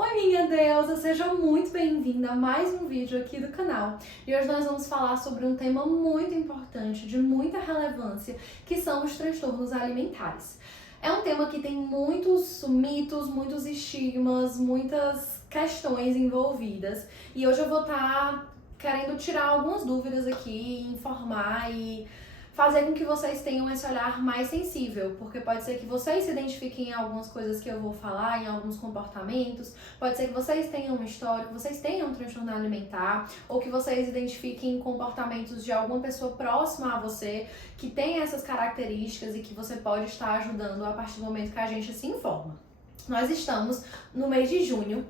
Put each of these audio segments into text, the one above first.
Oi minha deusa, seja muito bem-vinda a mais um vídeo aqui do canal. E hoje nós vamos falar sobre um tema muito importante, de muita relevância, que são os transtornos alimentares. É um tema que tem muitos mitos, muitos estigmas, muitas questões envolvidas. E hoje eu vou estar querendo tirar algumas dúvidas aqui, informar e fazer com que vocês tenham esse olhar mais sensível, porque pode ser que vocês se identifiquem em algumas coisas que eu vou falar, em alguns comportamentos, pode ser que vocês tenham uma história, que vocês tenham um transtorno alimentar, ou que vocês identifiquem comportamentos de alguma pessoa próxima a você que tem essas características e que você pode estar ajudando a partir do momento que a gente se informa. Nós estamos no mês de junho.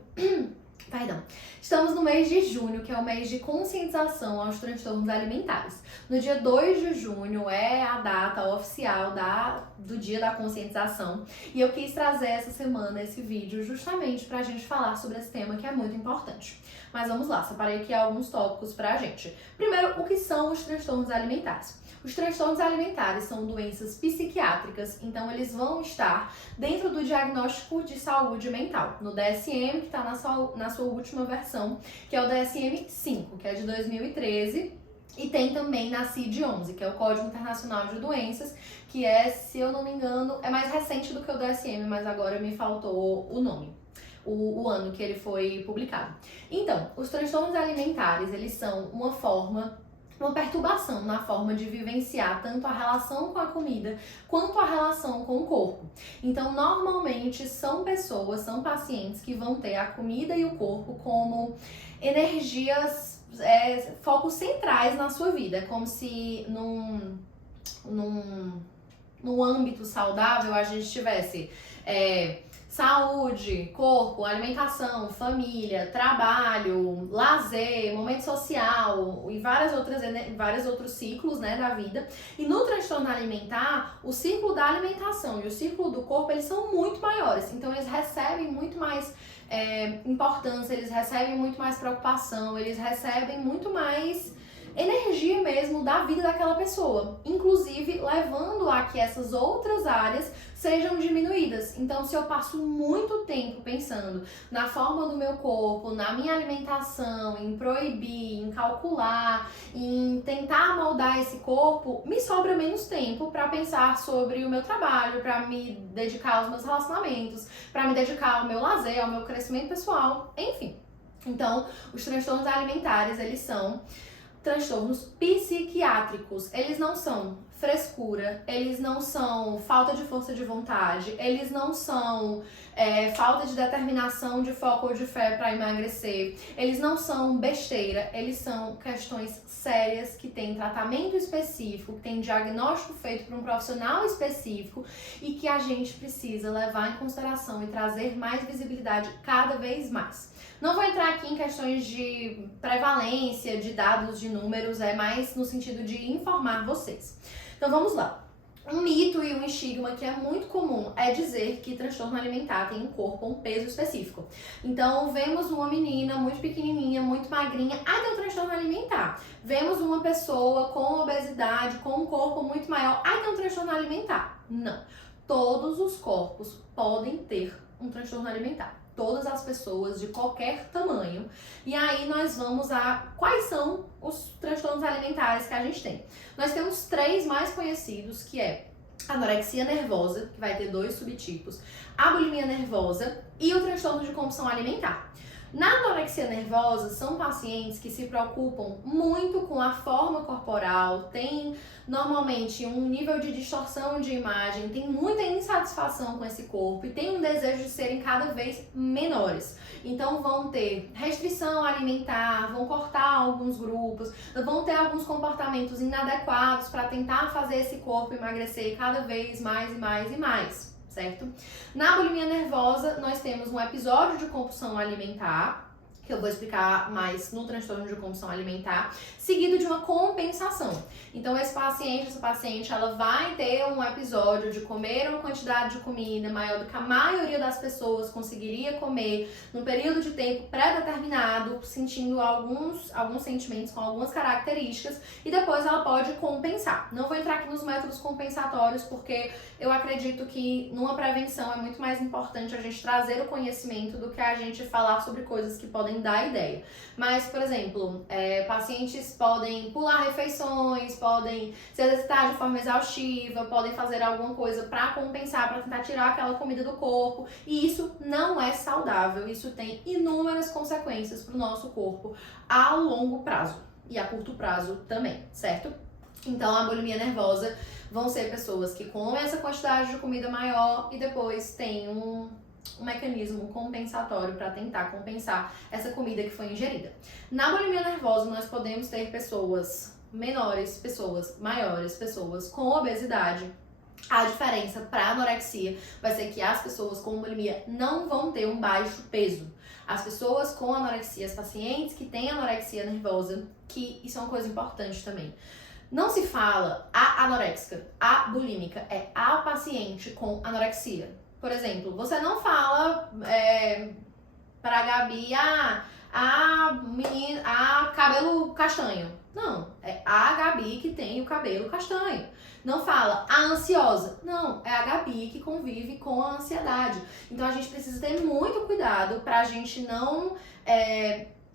Estamos no mês de junho, que é o mês de conscientização aos transtornos alimentares. No dia 2 de junho é a data oficial do dia da conscientização e eu quis trazer essa semana esse vídeo justamente pra gente falar sobre esse tema que é muito importante. Mas vamos lá, separei aqui alguns tópicos pra gente. Primeiro, o que são os transtornos alimentares? Os transtornos alimentares são doenças psiquiátricas, então eles vão estar dentro do diagnóstico de saúde mental, no DSM, que está na sua última versão, que é o DSM-5, que é de 2013, e tem também na CID-11, que é o Código Internacional de Doenças, que é, se eu não me engano, é mais recente do que o DSM, mas agora me faltou o nome. O ano que ele foi publicado. Então, os transtornos alimentares, eles são uma perturbação na forma de vivenciar tanto a relação com a comida quanto a relação com o corpo. Então, normalmente são pacientes que vão ter a comida e o corpo como energias, focos centrais na sua vida. É como se num âmbito saudável a gente tivesse saúde, corpo, alimentação, família, trabalho, lazer, momento social e vários outros ciclos, né, da vida. E no transtorno alimentar, o ciclo da alimentação e o ciclo do corpo, eles são muito maiores. Então eles recebem muito mais importância, eles recebem muito mais preocupação, eles recebem muito mais energia mesmo da vida daquela pessoa, inclusive levando a que essas outras áreas sejam diminuídas. Então, se eu passo muito tempo pensando na forma do meu corpo, na minha alimentação, em proibir, em calcular, em tentar moldar esse corpo, me sobra menos tempo para pensar sobre o meu trabalho, para me dedicar aos meus relacionamentos, para me dedicar ao meu lazer, ao meu crescimento pessoal, enfim. Então, os transtornos alimentares, eles são transtornos psiquiátricos. Eles não são frescura, eles não são falta de força de vontade, eles não são falta de determinação, de foco ou de fé para emagrecer, eles não são besteira, eles são questões sérias que têm tratamento específico, que têm diagnóstico feito por um profissional específico e que a gente precisa levar em consideração e trazer mais visibilidade cada vez mais. Não vou entrar aqui em questões de prevalência, de dados, de números, é mais no sentido de informar vocês. Então vamos lá. Um mito e um estigma que é muito comum é dizer que transtorno alimentar tem um corpo, um peso específico. Então vemos uma menina muito pequenininha, muito magrinha, tem um transtorno alimentar. Vemos uma pessoa com obesidade, com um corpo muito maior, tem um transtorno alimentar. Não. Todos os corpos podem ter um transtorno alimentar. Todas as pessoas de qualquer tamanho. E aí nós vamos a quais são os transtornos alimentares que a gente tem. Nós temos 3 mais conhecidos, que é a anorexia nervosa, que vai ter 2 subtipos, a bulimia nervosa e o transtorno de compulsão alimentar. Na anorexia nervosa, são pacientes que se preocupam muito com a forma corporal, tem normalmente um nível de distorção de imagem, tem muita insatisfação com esse corpo e tem um desejo de serem cada vez menores. Então vão ter restrição alimentar, vão cortar alguns grupos, vão ter alguns comportamentos inadequados para tentar fazer esse corpo emagrecer cada vez mais e mais e mais. Certo? Na bulimia nervosa, nós temos um episódio de compulsão alimentar, que eu vou explicar mais no transtorno de compulsão alimentar, seguido de uma compensação. Então essa paciente, ela vai ter um episódio de comer uma quantidade de comida maior do que a maioria das pessoas conseguiria comer num período de tempo pré-determinado, sentindo alguns sentimentos com algumas características, e depois ela pode compensar. Não vou entrar aqui nos métodos compensatórios, porque eu acredito que numa prevenção é muito mais importante a gente trazer o conhecimento do que a gente falar sobre coisas que podem dar ideia. Mas, por exemplo, pacientes podem pular refeições, podem se exercitar de forma exaustiva, podem fazer alguma coisa para compensar, para tentar tirar aquela comida do corpo, e isso não é saudável. Isso tem inúmeras consequências para o nosso corpo a longo prazo e a curto prazo também, certo? Então, a bulimia nervosa vão ser pessoas que comem essa quantidade de comida maior e depois tem um mecanismo compensatório para tentar compensar essa comida que foi ingerida. Na bulimia nervosa, nós podemos ter pessoas menores, pessoas maiores, pessoas com obesidade. A diferença para anorexia vai ser que as pessoas com bulimia não vão ter um baixo peso. As pessoas com anorexia, as pacientes que têm anorexia nervosa, que isso é uma coisa importante também. Não se fala a anoréxica, a bulímica, é a paciente com anorexia. Por exemplo, você não fala pra Gabi, cabelo castanho. Não, é a Gabi que tem o cabelo castanho. Não fala a ansiosa. Não, é a Gabi que convive com a ansiedade. Então a gente precisa ter muito cuidado pra gente não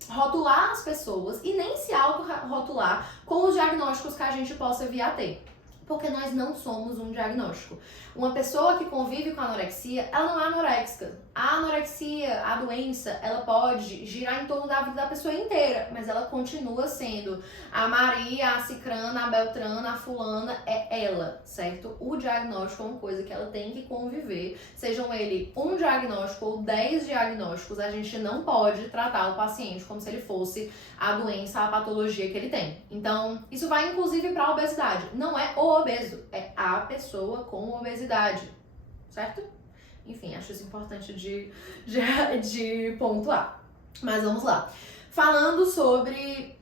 rotular as pessoas e nem se auto-rotular com os diagnósticos que a gente possa vir a ter. Porque nós não somos um diagnóstico. Uma pessoa que convive com anorexia, ela não é anoréxica. A anorexia, a doença, ela pode girar em torno da vida da pessoa inteira, mas ela continua sendo a Maria, a Cicrana, a Beltrana, a Fulana, é ela, certo? O diagnóstico é uma coisa que ela tem que conviver, sejam ele um diagnóstico ou 10 diagnósticos, a gente não pode tratar o paciente como se ele fosse a doença, a patologia que ele tem. Então, isso vai inclusive para a obesidade. Não é o obeso, é a pessoa com obesidade, certo? Enfim, acho isso importante de pontuar. Mas vamos lá. Falando sobre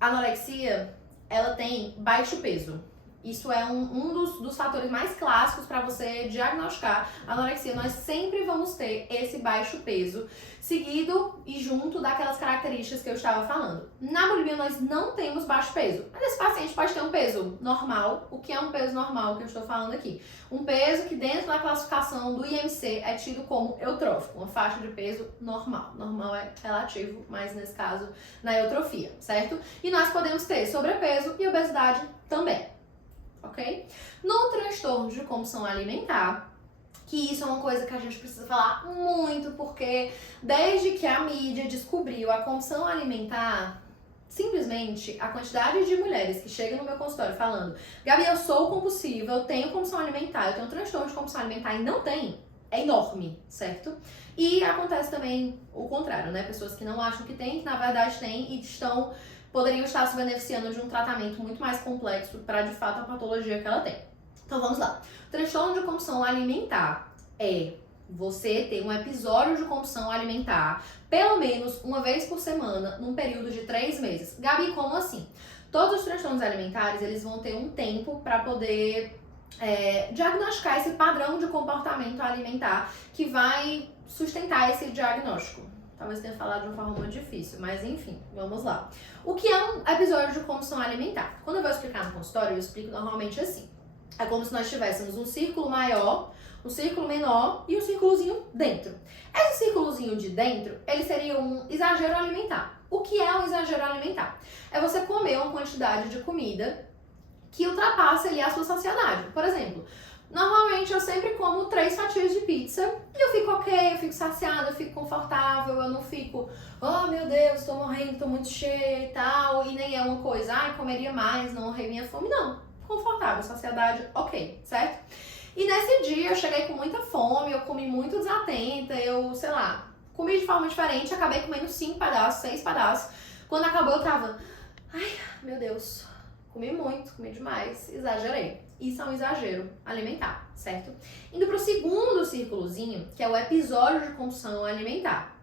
anorexia, ela tem baixo peso. Isso é um dos fatores mais clássicos para você diagnosticar a anorexia. Nós sempre vamos ter esse baixo peso, seguido e junto daquelas características que eu estava falando. Na bulimia, nós não temos baixo peso, mas esse paciente pode ter um peso normal. O que é um peso normal que eu estou falando aqui? Um peso que dentro da classificação do IMC é tido como eutrófico, uma faixa de peso normal. Normal é relativo, mas nesse caso na eutrofia, certo? E nós podemos ter sobrepeso e obesidade também. Ok? No transtorno de compulsão alimentar, que isso é uma coisa que a gente precisa falar muito, porque desde que a mídia descobriu a compulsão alimentar, simplesmente a quantidade de mulheres que chegam no meu consultório falando: Gabi, eu sou compulsiva, eu tenho compulsão alimentar, eu tenho transtorno de compulsão alimentar e não tem, é enorme, certo? E acontece também o contrário, né? Pessoas que não acham que tem, que na verdade tem e poderiam estar se beneficiando de um tratamento muito mais complexo para, de fato, a patologia que ela tem. Então, vamos lá. O transtorno de compulsão alimentar é você ter um episódio de compulsão alimentar pelo menos uma vez por semana, num período de 3 meses. Gabi, como assim? Todos os transtornos alimentares, eles vão ter um tempo para poder diagnosticar esse padrão de comportamento alimentar que vai sustentar esse diagnóstico. Talvez tenha falado de uma forma muito difícil, mas enfim, vamos lá. O que é um episódio de compulsão alimentar? Quando eu vou explicar no consultório, eu explico normalmente assim. É como se nós tivéssemos um círculo maior, um círculo menor e um círculozinho dentro. Esse círculozinho de dentro, ele seria um exagero alimentar. O que é um exagero alimentar? É você comer uma quantidade de comida que ultrapasse ali a sua saciedade. Por exemplo, normalmente eu sempre como 3 fatias de pizza e eu fico ok, eu fico saciada, eu fico confortável, eu não fico, oh meu Deus, tô morrendo, tô muito cheia e tal, e nem é uma coisa, comeria mais, não honrei minha fome, não. Confortável, saciedade, ok, certo? E nesse dia eu cheguei com muita fome, eu comi muito desatenta, eu, sei lá, comi de forma diferente, acabei comendo 5 pedaços, 6 pedaços. Quando acabou eu tava, ai, meu Deus, comi muito, comi demais, exagerei. Isso é um exagero alimentar, certo? Indo pro segundo círculozinho, que é o episódio de compulsão alimentar.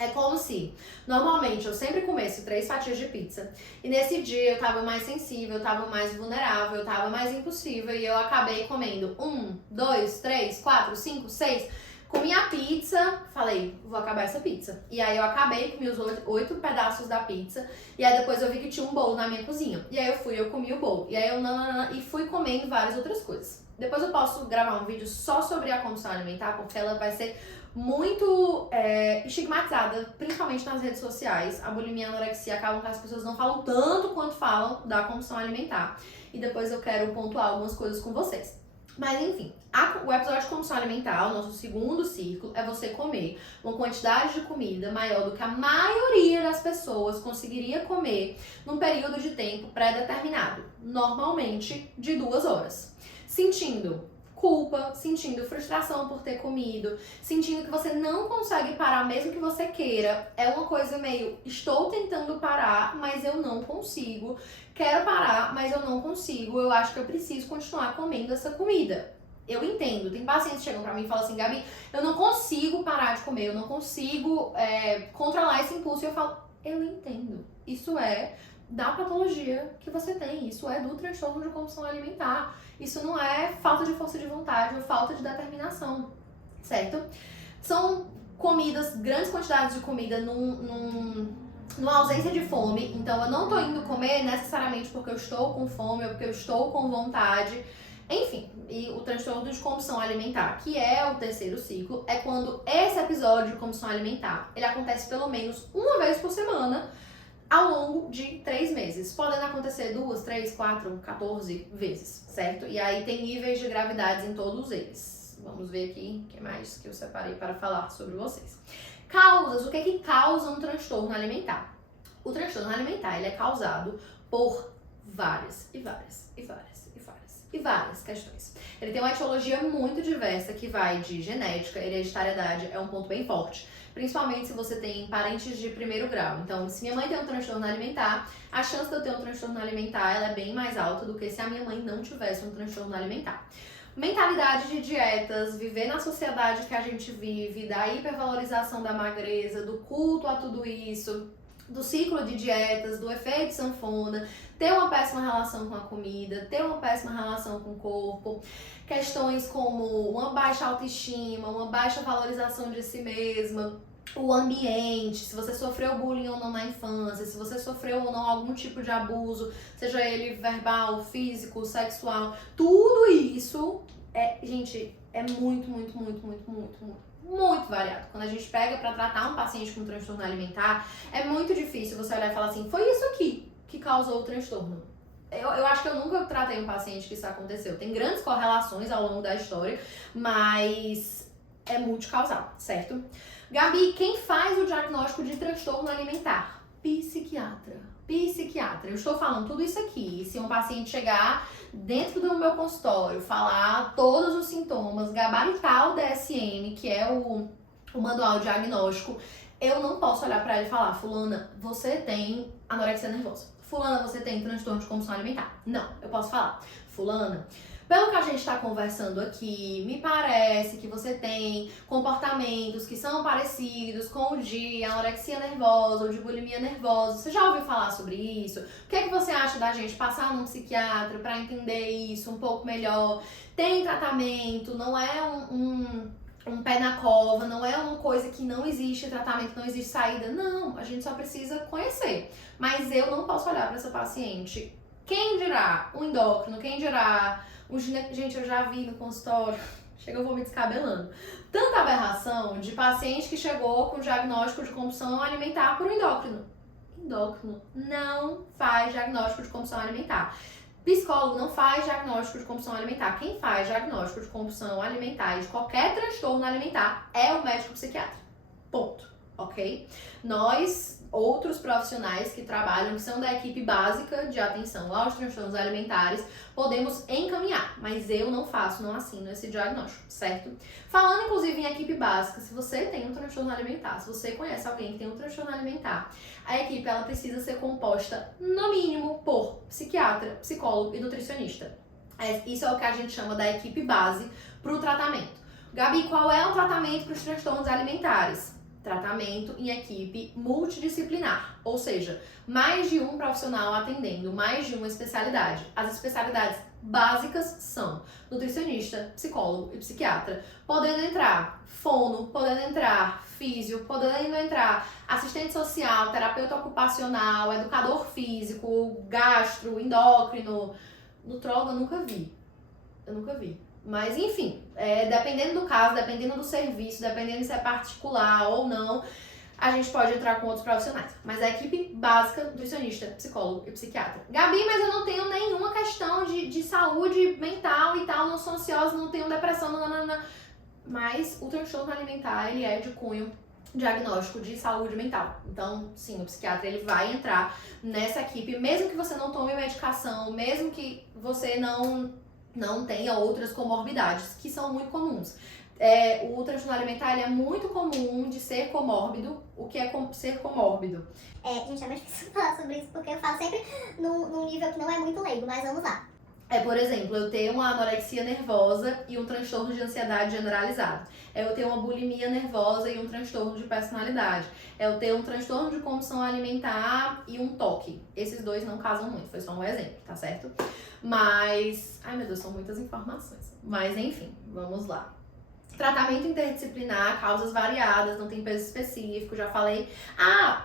É como se, normalmente, eu sempre comesse 3 fatias de pizza e nesse dia eu tava mais sensível, eu tava mais vulnerável, eu tava mais impossível e eu acabei comendo 1, 2, 3, 4, 5, 6. Comi a pizza, falei, vou acabar essa pizza. E aí eu acabei, comi os 8 pedaços da pizza e aí depois eu vi que tinha um bolo na minha cozinha. E aí eu comi o bolo. E aí eu e fui comendo várias outras coisas. Depois eu posso gravar um vídeo só sobre a compulsão alimentar, porque ela vai ser muito estigmatizada, principalmente nas redes sociais. A bulimia e a anorexia acabam que as pessoas não falam tanto quanto falam da compulsão alimentar. E depois eu quero pontuar algumas coisas com vocês. Mas enfim, o episódio de compulsão alimentar, o nosso segundo ciclo, é você comer uma quantidade de comida maior do que a maioria das pessoas conseguiria comer num período de tempo pré-determinado, normalmente de 2 horas. Sentindo culpa, sentindo frustração por ter comido, sentindo que você não consegue parar mesmo que você queira. É uma coisa meio, estou tentando parar, mas eu não consigo. Quero parar, mas eu não consigo. Eu acho que eu preciso continuar comendo essa comida. Eu entendo. Tem pacientes que chegam pra mim e falam assim, Gabi, eu não consigo parar de comer, eu não consigo controlar esse impulso. E eu falo, eu entendo. Isso é da patologia que você tem. Isso é do transtorno de compulsão alimentar. Isso não é falta de força de vontade ou falta de determinação, certo? São comidas, grandes quantidades de comida numa ausência de fome. Então eu não tô indo comer necessariamente porque eu estou com fome ou porque eu estou com vontade. Enfim, e o transtorno de compulsão alimentar, que é o terceiro ciclo, é quando esse episódio de compulsão alimentar, ele acontece pelo menos uma vez por semana, ao longo de 3 meses. Podem acontecer 2, 3, 4, 14 vezes, certo? E aí tem níveis de gravidade em todos eles. Vamos ver aqui o que mais que eu separei para falar sobre vocês. Causas, o que é que causa um transtorno alimentar? O transtorno alimentar, ele é causado por várias questões. Ele tem uma etiologia muito diversa que vai de genética, hereditariedade, é um ponto bem forte. Principalmente se você tem parentes de primeiro grau. Então, se minha mãe tem um transtorno alimentar, a chance de eu ter um transtorno alimentar ela é bem mais alta do que se a minha mãe não tivesse um transtorno alimentar. Mentalidade de dietas, viver na sociedade que a gente vive, da hipervalorização da magreza, do culto a tudo isso, do ciclo de dietas, do efeito sanfona, ter uma péssima relação com a comida, ter uma péssima relação com o corpo, questões como uma baixa autoestima, uma baixa valorização de si mesma, o ambiente, se você sofreu bullying ou não na infância, se você sofreu ou não algum tipo de abuso, seja ele verbal, físico, sexual, tudo isso gente, é muito variado. Quando a gente pega pra tratar um paciente com transtorno alimentar, é muito difícil você olhar e falar assim, foi isso aqui que causou o transtorno. Eu acho que eu nunca tratei um paciente que isso aconteceu. Tem grandes correlações ao longo da história, mas é multicausal, certo? Gabi, quem faz o diagnóstico de transtorno alimentar? Psiquiatra. Eu estou falando tudo isso aqui. Se um paciente chegar dentro do meu consultório, falar todos os sintomas, gabaritar o DSM, que é o manual diagnóstico, eu não posso olhar para ele e falar, fulana, você tem anorexia nervosa. Fulana, você tem transtorno de compulsão alimentar. Não, eu posso falar, fulana, pelo que a gente está conversando aqui, me parece que você tem comportamentos que são parecidos com o de anorexia nervosa ou de bulimia nervosa. Você já ouviu falar sobre isso? O que é que você acha da gente passar num psiquiatra para entender isso um pouco melhor? Tem tratamento, não é um pé na cova, não é uma coisa que não existe tratamento, não existe saída. Não, a gente só precisa conhecer. Mas eu não posso olhar para essa paciente. Quem dirá um endócrino, quem dirá gente, eu já vi no consultório, chega eu vou me descabelando. Tanta aberração de paciente que chegou com diagnóstico de compulsão alimentar por um endócrino. Endócrino não faz diagnóstico de compulsão alimentar. Psicólogo não faz diagnóstico de compulsão alimentar. Quem faz diagnóstico de compulsão alimentar e de qualquer transtorno alimentar é o médico psiquiatra. Ponto. Ok? Nós, outros profissionais que trabalham, que são da equipe básica de atenção aos transtornos alimentares, podemos encaminhar, mas eu não faço, não assino esse diagnóstico, certo? Falando inclusive em equipe básica, se você tem um transtorno alimentar, se você conhece alguém que tem um transtorno alimentar, a equipe ela precisa ser composta, no mínimo, por psiquiatra, psicólogo e nutricionista. Isso é o que a gente chama da equipe base para o tratamento. Gabi, qual é o tratamento para os transtornos alimentares? Tratamento em equipe multidisciplinar, ou seja, mais de um profissional atendendo mais de uma especialidade. As especialidades básicas são nutricionista, psicólogo e psiquiatra, podendo entrar fono, podendo entrar físio, podendo entrar assistente social, terapeuta ocupacional, educador físico, gastro, endócrino, nutrólogo eu nunca vi. Mas enfim, dependendo do caso, dependendo do serviço, dependendo se é particular ou não, a gente pode entrar com outros profissionais. Mas a equipe básica, nutricionista, psicólogo e psiquiatra. Gabi, mas eu não tenho nenhuma questão de saúde mental e tal, não sou ansiosa, não tenho depressão, não. Mas o transtorno alimentar, ele é de cunho diagnóstico de saúde mental. Então, sim, o psiquiatra ele vai entrar nessa equipe, mesmo que você não tome medicação, mesmo que você não tenha outras comorbidades, que são muito comuns. O transtorno alimentar ele é muito comum de ser comórbido. O que é ser comórbido? Gente, é muito difícil falar sobre isso, porque eu falo sempre num nível que não é muito leigo, mas vamos lá. Por exemplo, eu tenho uma anorexia nervosa e um transtorno de ansiedade generalizado. Eu tenho uma bulimia nervosa e um transtorno de personalidade. Eu tenho um transtorno de compulsão alimentar e um toque. Esses dois não casam muito, foi só um exemplo, tá certo? Mas, ai meu Deus, são muitas informações. Mas enfim, vamos lá. Tratamento interdisciplinar, causas variadas, não tem peso específico, já falei.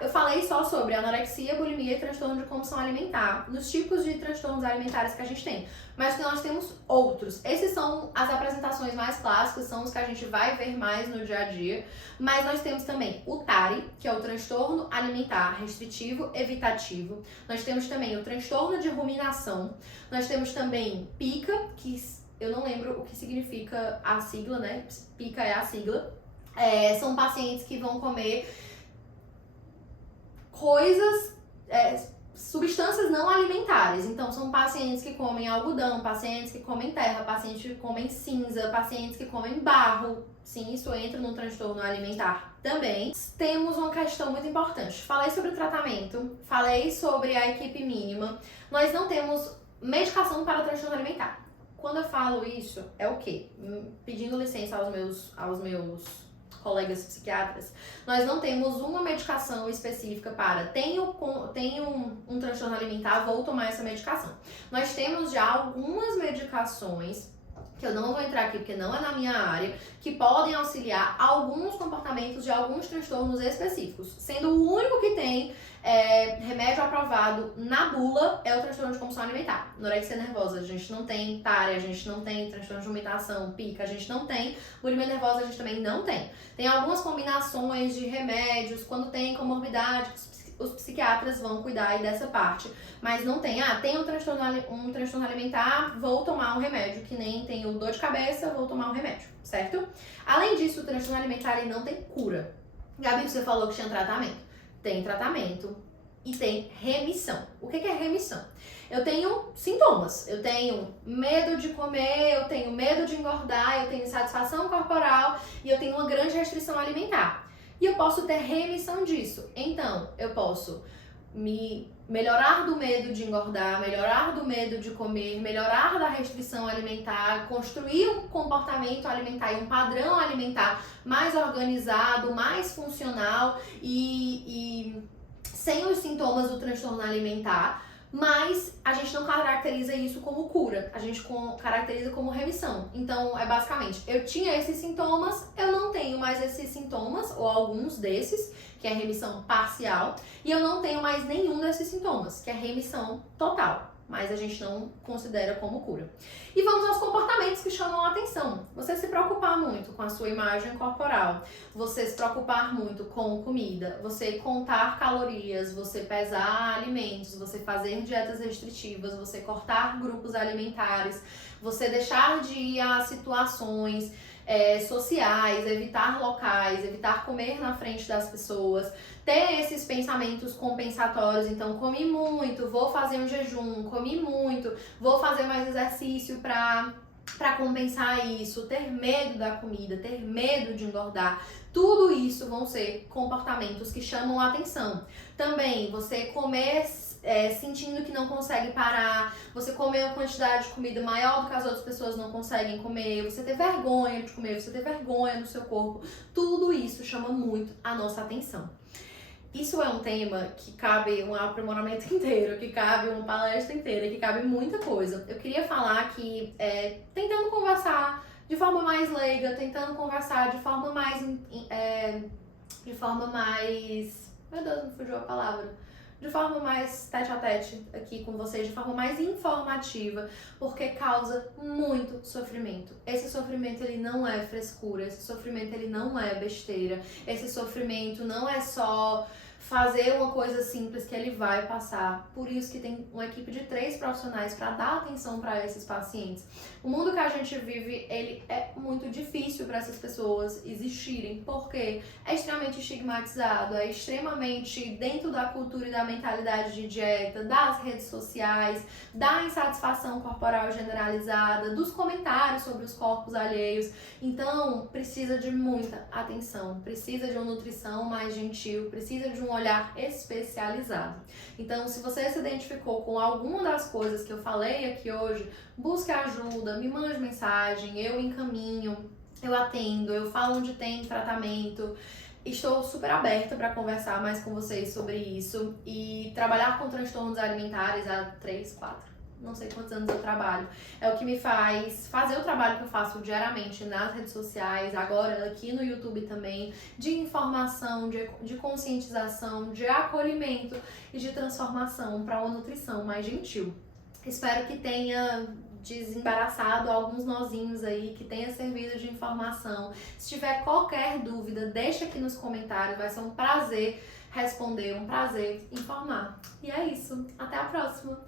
Eu falei só sobre anorexia, bulimia e transtorno de compulsão alimentar, nos tipos de transtornos alimentares que a gente tem. Mas nós temos outros. Esses são as apresentações mais clássicas, são os que a gente vai ver mais no dia a dia. Mas nós temos também o TARI, que é o transtorno alimentar restritivo evitativo. Nós temos também o transtorno de ruminação. Nós temos também PICA, que eu não lembro o que significa a sigla, né? PICA é a sigla. São pacientes que vão comer coisas, substâncias não alimentares. Então, são pacientes que comem algodão, pacientes que comem terra, pacientes que comem cinza, pacientes que comem barro. Sim, isso entra no transtorno alimentar também. Temos uma questão muito importante. Falei sobre o tratamento, falei sobre a equipe mínima. Nós não temos medicação para o transtorno alimentar. Quando eu falo isso, é o quê? Pedindo licença aos meus colegas psiquiatras, nós não temos uma medicação específica para tenho um transtorno alimentar, vou tomar essa medicação. Nós temos já algumas medicações, que eu não vou entrar aqui porque não é na minha área, que podem auxiliar alguns comportamentos de alguns transtornos específicos, sendo o único que tem remédio aprovado na bula é o transtorno de compulsão alimentar. Anorexia nervosa, a gente não tem, TARI, a gente não tem, transtorno de alimentação, PICA, a gente não tem, bulimia nervosa, a gente também não tem. Tem algumas combinações de remédios, quando tem comorbidade, os psiquiatras vão cuidar aí dessa parte, mas não tem, tem um transtorno alimentar, vou tomar um remédio, que nem tenho dor de cabeça, vou tomar um remédio, certo? Além disso, o transtorno alimentar ele não tem cura. Gabi, você falou que tinha tratamento. Tem tratamento e tem remissão. O que é remissão? Eu tenho sintomas, eu tenho medo de comer, eu tenho medo de engordar, eu tenho insatisfação corporal e eu tenho uma grande restrição alimentar. E eu posso ter remissão disso. Então, eu posso me melhorar do medo de engordar, melhorar do medo de comer, melhorar da restrição alimentar, construir um comportamento alimentar e um padrão alimentar mais organizado, mais funcional e sem os sintomas do transtorno alimentar, mas a gente não caracteriza isso como cura, a gente caracteriza como remissão. Então, basicamente, eu tinha esses sintomas, eu não tenho mais esses sintomas, ou alguns desses, que é remissão parcial, e eu não tenho mais nenhum desses sintomas, que é remissão total, mas a gente não considera como cura. E vamos aos comportamentos que chamam a atenção. Você se preocupar muito com a sua imagem corporal, você se preocupar muito com comida, você contar calorias, você pesar alimentos, você fazer dietas restritivas, você cortar grupos alimentares, você deixar de ir a situações sociais, evitar locais, evitar comer na frente das pessoas, ter esses pensamentos compensatórios. Então, comi muito, vou fazer um jejum, comi muito, vou fazer mais exercício para compensar isso, ter medo da comida, ter medo de engordar. Tudo isso vão ser comportamentos que chamam a atenção. Também, você comer sentindo que não consegue parar, você comer uma quantidade de comida maior do que as outras pessoas não conseguem comer, você ter vergonha de comer, você ter vergonha do seu corpo, tudo isso chama muito a nossa atenção. Isso é um tema que cabe um aprimoramento inteiro, que cabe uma palestra inteira, que cabe muita coisa. Eu queria falar que tentando conversar de forma mais leiga, tentando conversar de forma mais... Meu Deus, me fugiu a palavra. De forma mais tete a tete aqui com vocês, de forma mais informativa, porque causa muito sofrimento. Esse sofrimento, ele não é frescura, esse sofrimento, ele não é besteira, esse sofrimento não é só fazer uma coisa simples que ele vai passar. Por isso que tem uma equipe de 3 profissionais para dar atenção para esses pacientes. O mundo que a gente vive, ele é muito difícil para essas pessoas existirem, porque é extremamente estigmatizado, é extremamente dentro da cultura e da mentalidade de dieta, das redes sociais, da insatisfação corporal generalizada, dos comentários sobre os corpos alheios. Então, precisa de muita atenção, precisa de uma nutrição mais gentil, precisa de um olhar especializado. Então, se você se identificou com alguma das coisas que eu falei aqui hoje, busque ajuda, me mande mensagem, eu encaminho, eu atendo, eu falo onde tem tratamento. Estou super aberta para conversar mais com vocês sobre isso e trabalhar com transtornos alimentares há 3, 4, não sei quantos anos eu trabalho. É o que me faz fazer o trabalho que eu faço diariamente nas redes sociais, agora aqui no YouTube também, de informação, de conscientização, de acolhimento e de transformação para uma nutrição mais gentil. Espero que tenha desembaraçado alguns nozinhos aí, que tenha servido de informação. Se tiver qualquer dúvida, deixa aqui nos comentários, vai ser um prazer responder, um prazer informar. E é isso, até a próxima!